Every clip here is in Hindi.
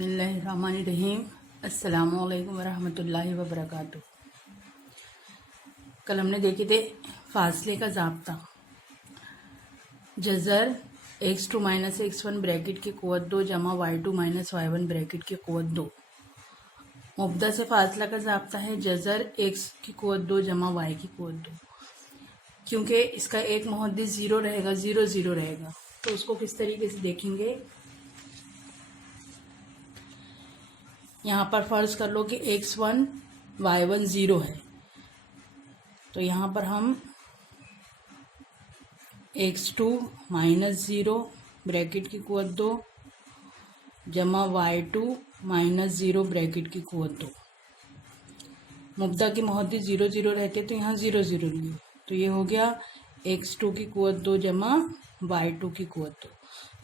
बिस्मिल्लाहिर्रहमानिर्रहीम। अस्सलामुअलैकुम वरहमतुल्लाहि वबरकातुह। कल हमने देखे थे फासले का ज़ाब्ता। जज़र x2 माइनस x1 ब्रैकेट की क़ुव्वत 2 जमा y2 माइनस y1 ब्रैकेट की क़ुव्वत 2। मुब्दा से फासला का ज़ाब्ता है जज़र x की क़ुव्वत 2 जमा y की क़ुव्वत 2। क्योंकि इसका एक मुहद्दिस ज़ीरो रहेगा, ज़ीरो ज़ीरो रहेगा, तो उसको किस तरीके से देखेंगे। यहाँ पर फ़र्ज़ कर लो कि x1 y1 ज़ीरो है, तो यहाँ पर हम x2 माइनस ज़ीरो ब्रैकेट की क़ुव्वत 2 जमा y2 माइनस ज़ीरो ब्रैकेट की क़ुव्वत 2। मुब्दा के मुहद्दिस ज़ीरो ज़ीरो रहते तो यहाँ ज़ीरो ज़ीरो लिए, तो ये हो गया x2 की क़ुव्वत 2 जमा y2 की क़ुव्वत 2।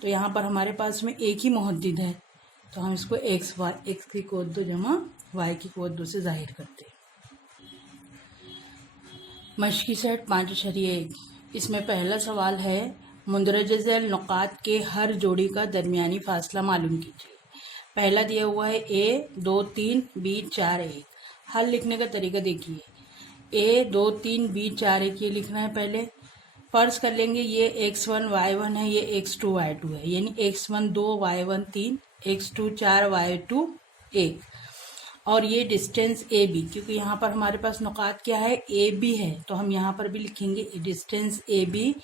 तो यहाँ पर हमारे पास में एक ही मुहद्दिद है, तो हम इसको x की क़ुव्वत 2 जमा y की क़ुव्वत 2 से ज़ाहिर करते हैं। मश्की सेट 5.1। इसमें पहला सवाल है मुंदरज ज़ैल नुक़ात के हर जोड़ी का दरमियानी फ़ासला मालूम कीजिए। पहला दिया हुआ है a 2 3 b 4 1। हल लिखने का तरीका देखिए। a 2 3 b 4 1 ये लिखना है। पहले फ़र्ज़ कर लेंगे ये x1 y1 है, ये x2 y2 है, यानी x1 2 y1 3, x2 4 y2 1, और ये डिस्टेंस ए बी, क्योंकि यहाँ पर हमारे पास नुक़ात क्या है, ए बी है, तो हम यहाँ पर भी लिखेंगे डिस्टेंस ए बी।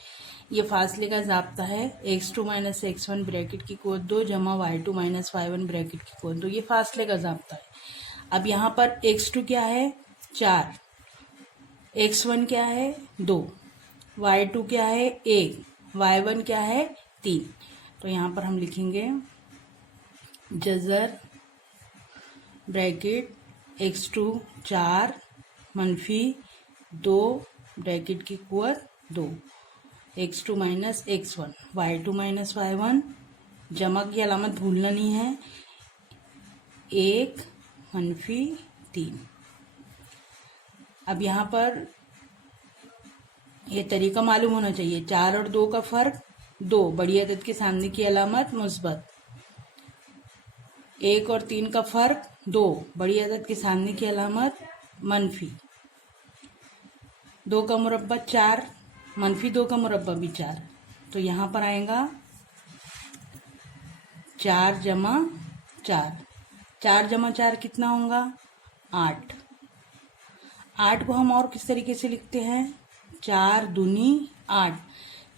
ये फासले का ज़ाब्ता है x2 माइनस x1 ब्रैकेट की क़ुव्वत 2 जमा y2 माइनस y1 ब्रैकेट की क़ुव्वत 2। ये फासले का ज़ाब्ता है। अब यहाँ पर x2 क्या है 4, x1 क्या है 2, y2 क्या है 1, y1 क्या है 3। तो यहाँ पर हम लिखेंगे जज़र ब्रैकेट x2 4 मनफी 2 ब्रैकेट की क़ुव्वत 2, x2 minus x1 y2 minus y1, जमा की अलामत भूलना नहीं है, 1 मनफी 3। अब यहाँ पर ये तरीका मालूम होना चाहिए। 4 और 2 का फ़र्क 2, बड़ी अदद के सामने की अलामत मुस्बत। 1 और 3 का फ़र्क 2, बड़ी अदद के सामने की अलामत मनफी। 2 का मुरब्बा 4, मनफी 2 का मुरब्बा भी 4, तो यहाँ पर आएगा 4 जमा 4। 4 जमा 4 कितना होगा 8। 8 को हम और किस तरीके से लिखते हैं, 4 दूनी 8।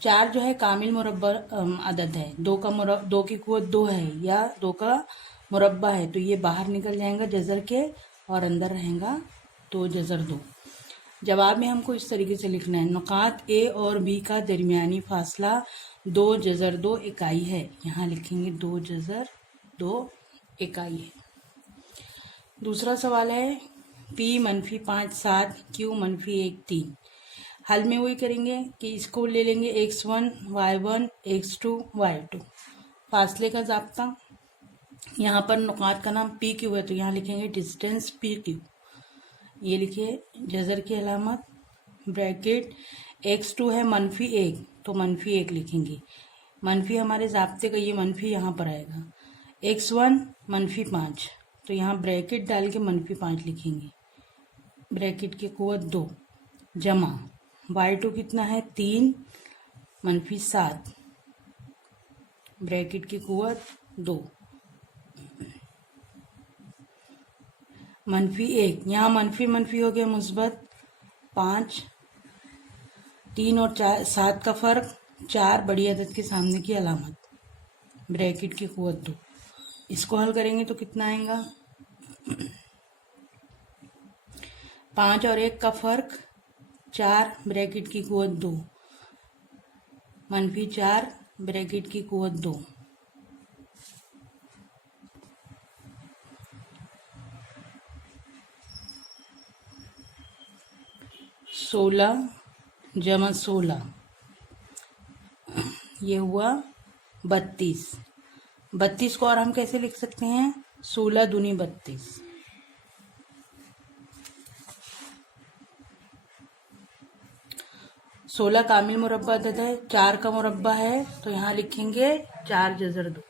4 जो है कामिल मुरब्बा अदद है, 2 की क़ुव्वत 2 है या 2 का मुरब्बा है, तो ये बाहर निकल जाएगा जज़र के और अंदर रहेगा 2 जज़र 2। जवाब में हमको इस तरीके से लिखना है, नुक़ात ए और बी का दरमियानी फ़ासला 2 जज़र 2 इकाई है। यहाँ लिखेंगे 2 जज़र 2 इकाई है। दूसरा सवाल है p मनफी 5 7 q मनफी 1 3। हल में वही करेंगे कि इसको ले लेंगे x1 y1 x2 y2। फासले का ज़ाब्ता, यहाँ पर नुक़ात का नाम पी क्यू है, तो यहाँ लिखेंगे डिस्टेंस पी क्यू। ये लिखिए जज़र की अलामत ब्रैकेट x2 है मनफी 1, तो मनफी 1 लिखेंगे। मनफी हमारे ज़ाब्ते का ये मनफी यहाँ पर आएगा। x1 मनफी 5, तो यहाँ ब्रैकेट डाल के मनफी 5 लिखेंगे, ब्रैकेट की क़ुव्वत 2 जमा y2 कितना है 3 मनफी 7 ब्रैकेट की क़ुव्वत 2 मनफी 1। यहाँ मनफी मनफी हो गया मुस्बत 5, 3 और 7 का फ़र्क 4, बड़ी अदद के सामने की अलामत ब्रैकेट की क़ुव्वत 2। इसको हल करेंगे तो कितना आएगा 5 और 1 का फ़र्क 4, ब्रैकेट की क़ुव्वत 2 मनफी 4 ब्रैकेट की क़ुव्वत 2। 16 जमा 16 ये हुआ 32। 32 को और हम कैसे लिख सकते हैं, 16 दूनी 32। 16 कामिल मुरब्बा अदद है, 4 का मुरब्बा है, तो यहाँ लिखेंगे 4 जज़र 2।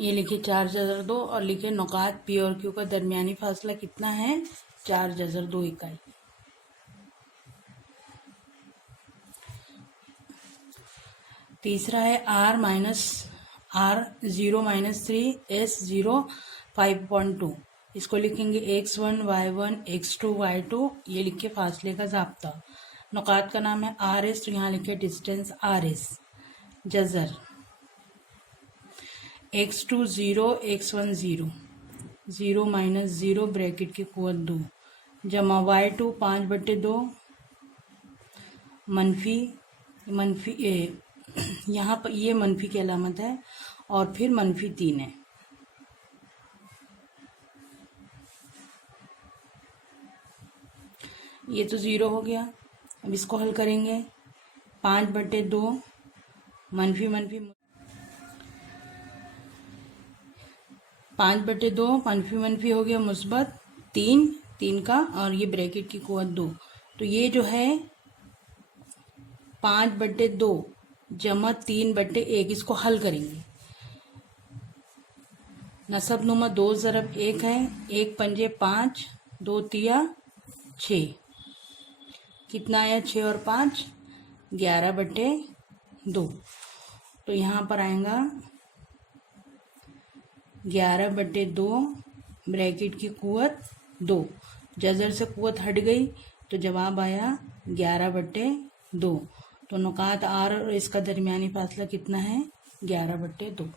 ये लिखिए 4 जज़र 2 और लिखिए नुकात पी और क्यू का दरमियानी फासला कितना है 4 जज़र 2 इकाई। तीसरा है R-0-3 S0 5.2। इसको लिखेंगे x1 y1 x2 y2। ये लिखिए फासले का ज़ाब्ता। नुकात का नाम है RS, तो यहाँ लिखिए distance RS। जज़र x2 0 x1 0 0 - 0 bracket की कुवत 2 जमा y2 5/2 मनफी यहाँ पर ये मनफी की अलामत है और फिर -3 है। ये तो 0 हो गया। अब इसको हल करेंगे 5/2 मनफी 5/2 मनफी हो गया मुस्बत 3 का और ये ब्रैकेट की कुवत 2। तो ये जो है 5/2 जमा 3/1 इसको हल करेंगे। नसब नुमा 2 ज़रब 1 है, 1 पंजे 5 2 तिया 6। कितना आया 6 और 5 11/2। तो यहाँ पर आएगा 11/2 ब्रैकेट की कुवत 2। जज़र से कुवत हट गई तो जवाब आया 11/2। तो नुकात R और इसका दरमियानी फासला कितना है 11/2।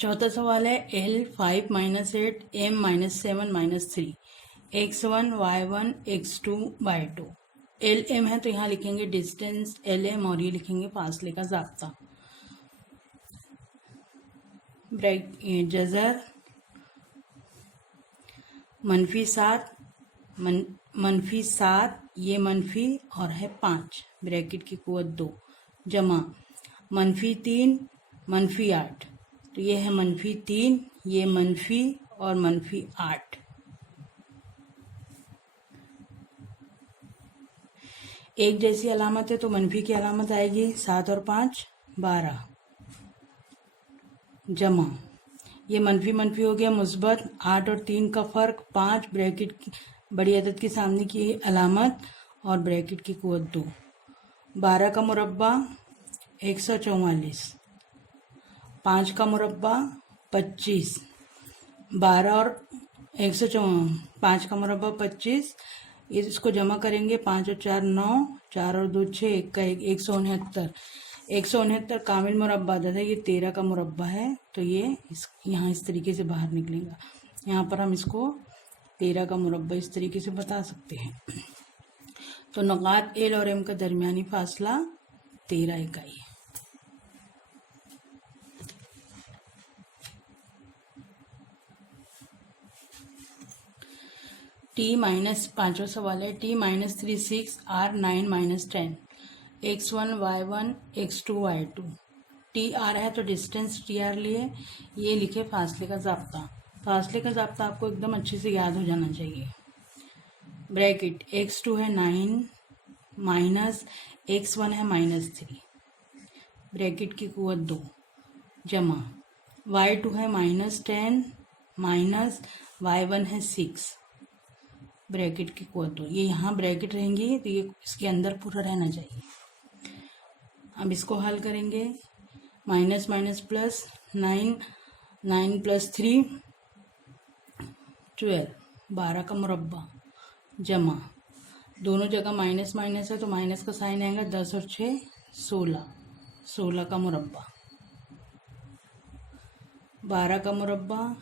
चौथा सवाल है L 5 - 8 M - 7 - 3 x1 y1 x2 y2। LM है तो यहाँ लिखेंगे डिस्टेंस LM और ये लिखेंगे फासले का ज़ाब्ता। जज़र -7 ये मनफी और है 5 ब्रैकेट की कुवत 2 जमा -3 -8। तो ये है -3 ये मनफी और -8। एक जैसी अलामत है तो मनफी की अलामत आएगी 7 और 5 12 जमा ये मनफी हो गया मुस्बत 8 और 3 का फ़र्क 5 ब्रैकेट की बड़ी अदद के सामने की अलामत और ब्रैकेट की कुवत 2। 12 का मुरब्बा 144 5 का मुरब्बा 25 12 और 5 का मुरब्बा 25। इसको जमा करेंगे 5 और 4 9 4 और 2 6 1 का 169 169 कामिल मुरब्बा अदद है। ये 13 का मुरब्बा है तो ये यहाँ इस तरीके से बाहर निकलेगा। यहाँ पर हम इसको 13 का मुरब्बा इस तरीके से बता सकते हैं। तो नुकात L और M का दरमियानी फासला 13 इकाई है। पांचवा सवाल है T - 3 6 R 9 - 10 x1 y1 x2 y2। TR है तो डिस्टेंस TR लिए ये लिखे फासले का ज़ाब्ता। फासले का ज़ाब्ता आपको एकदम अच्छे से याद हो जाना चाहिए। ब्रैकेट x2 है 9 माइनस x1 है -3 ब्रैकेट की कुवत 2 जमा y2 है -10 माइनस y1 है 6 ब्रैकेट की कुवत 2। ये यहाँ ब्रैकेट रहेंगी तो ये इसके अंदर पूरा रहना चाहिए। अब इसको हल करेंगे माइनस प्लस 9 + 3 12 12 का मुरब्बा जमा दोनों जगह माइनस है तो माइनस का साइन आएगा 10 और 6 16 का मुरब्बा 12 का मुरब्बा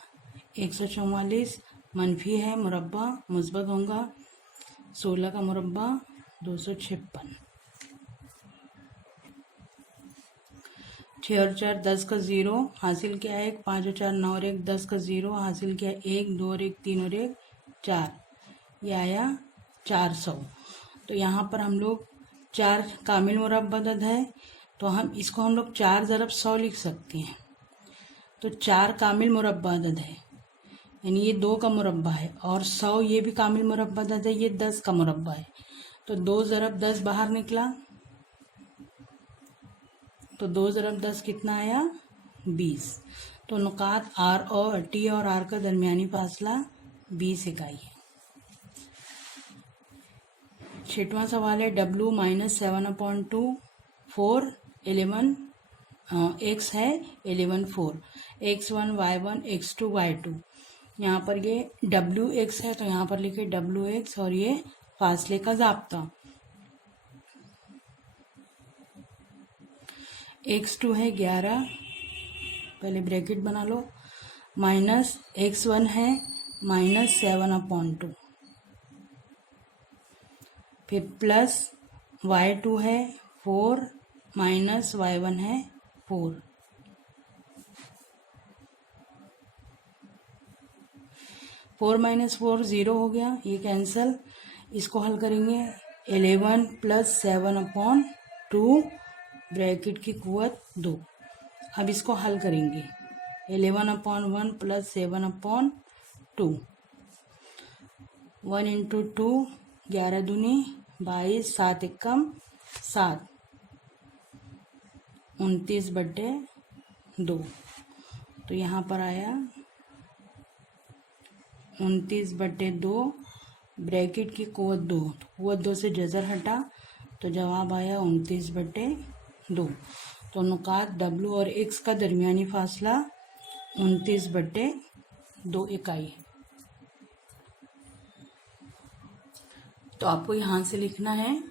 144 मनफी है मुरब्बा मुस्बत होगा 16 का मुरब्बा 256 6 और 4 10 का 0 हासिल किया 1 5 और 4 9 और 1 10 का 0 हासिल किया 1 2 और 1 3 और 1 4 ये आया 400। तो यहाँ पर हम लोग 4 कामिल मुरब्बा अदद है तो इसको हम लोग 4 ज़रब 100 लिख सकते हैं। तो 4 कामिल मुरब्बा अदद है यानी ये 2 का मुरब्बा है और 100 ये भी कामिल मुरब्बा अदद है, ये 10 का मुरब्बा है। तो 2 ज़रब 10 बाहर निकला तो 2 ज़रब 10 कितना आया 20। तो नुकात आर और टी और आर का दरमियानी फासला 20 इकाई है। 6वां सवाल है W माइनस 7/2 4 11 x है 11 4 x1 y1 x2 y2। यहाँ पर ये WX है तो यहाँ पर लिखे WX और ये फासले का ज़ाब्ता। x2 है 11, पहले ब्रैकेट बना लो, माइनस x1 है माइनस 7/2, फिर प्लस y2 है 4 माइनस y1 है 4। फोर माइनस 4 0 हो गया, ये कैंसल। इसको हल करेंगे 11 प्लस 7/2 ब्रैकेट की कुवत 2। अब इसको हल करेंगे 11/1 प्लस 7/2, 1 इंटू 2 11 दूनी 22, 7 एकम 7, 29/2। तो यहाँ पर आया 29/2, ब्रैकेट की कुवत 2, कुवत 2 से जज़र हटा तो जवाब आया 29/2। तो नुकात W और X का दरमियानी फासला 29/2 इकाई है। तो आपको यहाँ से लिखना है